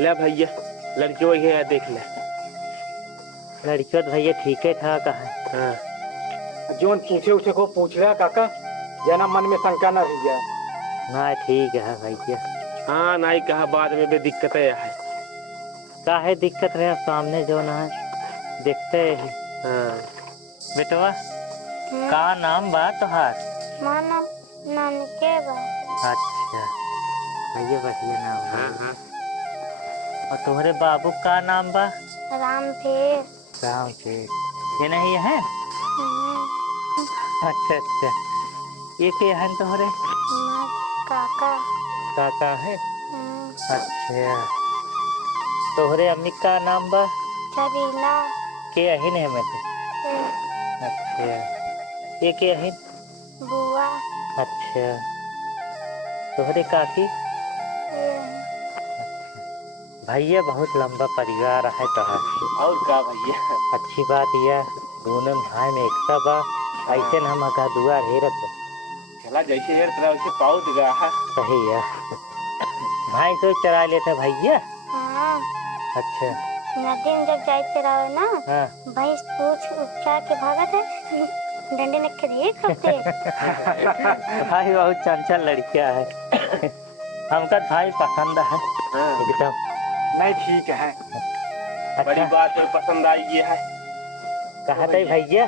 ले भैया लड़कियों ये देख ले। लड़कियों तो भैया ठीक है ठाक है। हाँ जोन पूछे उसे को पूछ लिया काका, जना मन में शंका न रह जाए। ना ठीक है भैया। हाँ नहीं कहा बाद में भी दिक्कत है। काहे दिक्कत रहे सामने जो ना है देखते ही। हाँ बेटवा का नाम बा तोहार? माना नाम के बा। अच्छा भैया बढ़िया नाम है। हाँ हाँ और तुम्हारे बाबू का नाम बा? राम फेर। राम से ये नहीं है? अच्छा अच्छा ये क्या है तुम्हारे? माँ काका। काका है? अच्छा तोहरे अम्मी का नाम बा? छबीला। के अहिन है में से? अच्छा ये के अहिन? बुआ। अच्छा तोहरे काकी? भैया बहुत लंबा परिवार है तोहार। और क्या भैया। अच्छी बात यह दोनों भाई में एकता बा। ऐसे न हम अगा दुआ हेरत है। चला जैसे यार तेरा वैसे पाऊ गया है। सही है भाई तो चरा लेता भैया। हाँ अच्छा नदी में जब जाते रहो ना, हाँ भैंस पूछ उपचार के भागत है डंडे न खरीद करते। भाई बहुत चंचल लड़कियां है। हमका भाई पसंद है हाँ एकदम। नहीं ठीक है। बड़ी अच्छा बात है, पसंद आई ये है। कहा थे भैया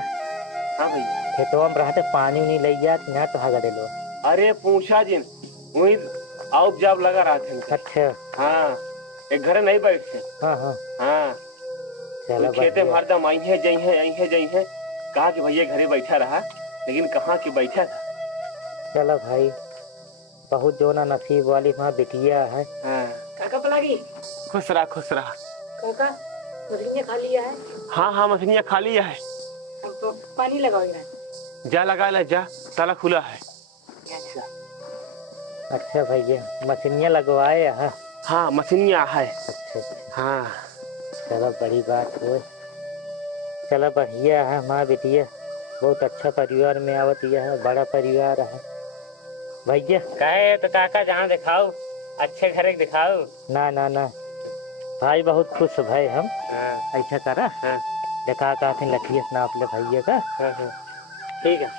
हाँ भैया। खेतों में रहते पानी नहीं ले जात ना तो भागा दे लो। अरे पूछा जिन वही आउट जाब लगा रहा थे। अच्छा हाँ एक घर नहीं बैठते। हाँ हाँ हाँ चलो खेते बढ़िया। हरदम आई है जई है। कहा कि भैया घरे बैठा रहा, लेकिन कहाँ की बैठा था। चलो भाई बहुत जो ना नसीब वाली वहाँ बिटिया है। हाँ काका पलागी खुश रहा खुश रहा। काका मछलियाँ खा लिया है। हाँ हाँ मछलियाँ खा लिया है। हम तो पानी लगाओगे। जा लगा ले जा, ताला खुला है। अच्छा भैया मछलियाँ लगवाए हाँ। हाँ मछलियाँ है। अच्छा हाँ चलो बड़ी बात हो। चलो बढ़िया है माँ बिटिया बहुत अच्छा परिवार में आवत यह है बड़ा परिवार है भैया। कहे तो काका जहाँ दिखाओ अच्छे घर दिखाओ। ना ना ना भाई बहुत खुश भाई हम। हाँ ऐसा करा हाँ देखा कहते लखिए नाप ले भैया का। हाँ हाँ ठीक है।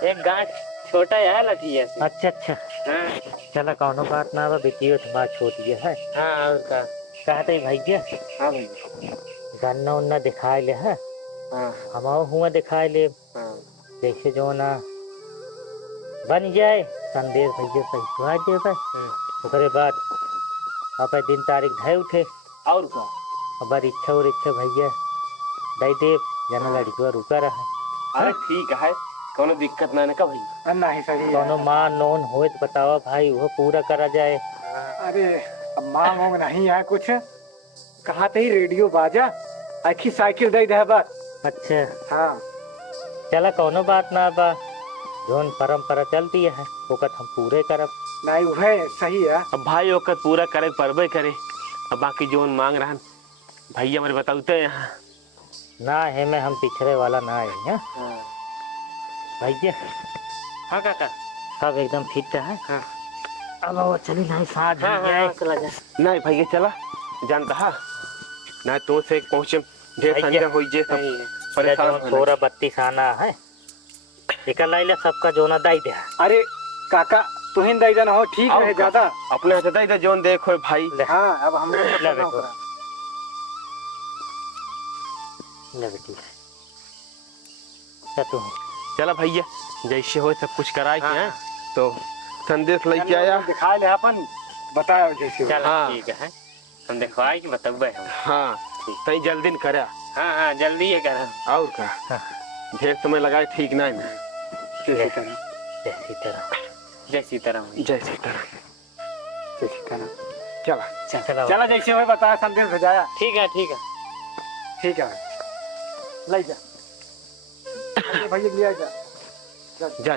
एक गांठ छोटा है लठिया से। अच्छा अच्छा हाँ चलो कौनो बात ना बा बिटियो तुम्हारा छोटी है। हाँ और का। कहते भैया हाँ भैया। गन्ना उन्ना दिखाए ले है हाँ हम हुआ दिखाए ले हाँ जैसे जो ना बन जाए संदेश भैया पहुँचवा देवे। उसके बाद अब दिन तारीख धय उठे और का। अब इच्छा और इच्छा भैया दे दे जना लड़की रुका रहा। अरे ठीक है, कोनो दिक्कत ना का भैया। नहीं सही है। कोनो माँ नोन हो तो बतावा भाई वो पूरा करा जाए। अरे अब माँ मोंग नहीं है कुछ। कहा थे रेडियो बाजा आखी साइकिल दे दे बस। अच्छा हाँ चला कोनो बात ना बा जोन परंपरा चलती है ओकत हम पूरे करब। नहीं वह सही है। अब भाई ओकर पूरा करे परबे करे। अब बाकी जोन मांग रहा भैया मेरे बताते यहाँ। ना है मैं हम पिछड़े वाला ना है हाँ? हाँ भैया हाँ काका। सब एकदम फिट है। हाँ अब वो चली नहीं साथ हाँ हाँ चला जा। नहीं भैया चला जानता है ना तो से पहुँचे ढेर भैया, संजय हो जे सब परेशान जो थोड़ा बत्ती आना है निकल लाइले सबका जोना दाई दे। अरे काका तुहिन दे देना हो ठीक और है का? ज्यादा। अपने हाथ दे दे जोन देखो भाई। हाँ अब हम लोग ले बेटो ले बेटी तू चला भैया जैसे हो सब कुछ कराए हाँ, हैं तो संदेश लेके आया। दिखा ले अपन बताओ जैसे हो। चल हाँ। ठीक है हम दिखवाए कि बताबे हम। हाँ तई जल्दी न करा। हाँ हाँ जल्दी है करा। और का ढेर समय लगाए ठीक नहीं ना। जैसी तरह जैसी तरह जय सीताराम। जय सीताराम। जैसी तरह चला चलो चला जैसे हो बताया संदेश भेजाया। ठीक है ठीक है। ठीक है ले जा। भैया लिया जा। जा जा।